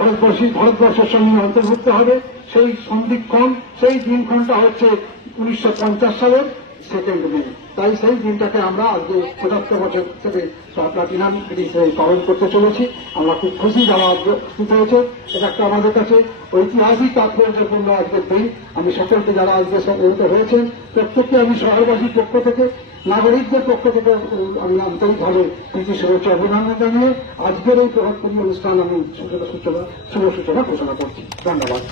ভারতবর্ষের সঙ্গে অন্তর্ভুক্ত হবে। সেই সন্ধিক্ষণ, সেই দিনক্ষণটা হচ্ছে 1950 সালের 2 মে। তাই সেই দিনটাকে আমরা আজকে 75 বছর থেকে প্লাটিনাম হিসেবে পালন করতে চলেছি। আমরা খুব খুশি যারা আজকে উপস্থিত হয়েছে। এটা একটা আমাদের কাছে ঐতিহাসিক তাৎপর্যপূর্ণ আজকের দিন। আমি সকলকে যারা আজকে সমবেত হয়েছেন প্রত্যেককে আমি শহরবাসীর পক্ষ থেকে, নাগরিকদের পক্ষ থেকে আমি আন্তরিকভাবে প্রীতি শুভেচ্ছা অভিনন্দন জানিয়ে আজকের এই প্রভাতপুরী অনুষ্ঠান আমি শুভ সূচনা ঘোষণা করছি। ধন্যবাদ।